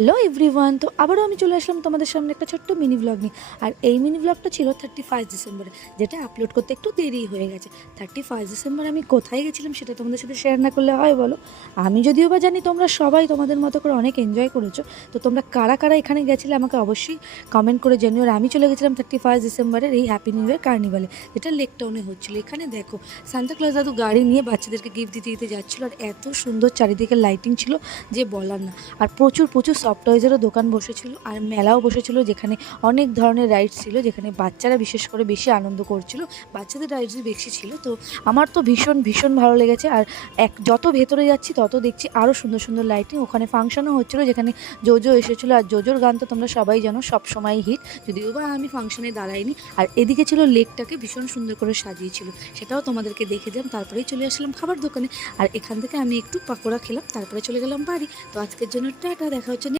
Hello everyone, তো আবারও আমি চলে আসলাম তোমাদের সামনে একটা ছোট্ট মিনি ব্লগ নিয়ে। আর এই মিনি ব্লগটা ছিল 31 ডিসেম্বরে, যেটা আপলোড করতে একটু দেরি হয়ে গেছে। 31 ডিসেম্বর আমি কোথায় গেছিলাম সেটা তোমাদের সাথে শেয়ার না করলে হয় বলো? আমি যদিও বা জানি তোমরা সবাই তোমাদের মতো করে অনেক এনজয় করেছো, তো তোমরা কারা কারা এখানে গেছিলে আমাকে অবশ্যই কমেন্ট করে জানিও। আর আমি চলে গেছিলাম 31 ডিসেম্বরের এই হ্যাপি নিউ ইয়ার কার্নিভালে, যেটা লেক টাউনে হচ্ছিলো। এখানে দেখো সান্তা ক্লজ দাদু গাড়ি নিয়ে বাচ্চাদেরকে গিফট দিতে দিতে যাচ্ছিলো, আর এত সুন্দর চারিদিকে লাইটিং ছিল যে বলার না। আর প্রচুর প্রচুর সফট টয়েজেরও দোকান বসেছিল, আর মেলাও বসেছিল, যেখানে অনেক ধরনের রাইডস ছিল, যেখানে বাচ্চারা বিশেষ করে বেশি আনন্দ করছিল। বাচ্চাদের রাইডসই বেশি ছিল, তো আমার তো ভীষণ ভীষণ ভালো লেগেছে। আর যত ভেতরে যাচ্ছি তত দেখছি আরও সুন্দর সুন্দর লাইটিং। ওখানে ফাংশনও হচ্ছিলো, যেখানে জোজো এসেছিলো। আর জোজোর গান তো তোমরা সবাই জানো, সবসময় হিট, যদিও বা আমি ফাংশনে দাঁড়াইনি। আর এদিকে ছিল লেকটাকে ভীষণ সুন্দর করে সাজিয়েছিল, সেটাও তোমাদেরকে দেখে দিলাম। তারপরেই চলে আসলাম খাবার দোকানে, আর এখান থেকে আমি একটু পাকোড়া খেলাম, তারপরে চলে গেলাম বাড়ি। তো আজকের জন্য টাটা, দেখা হচ্ছে।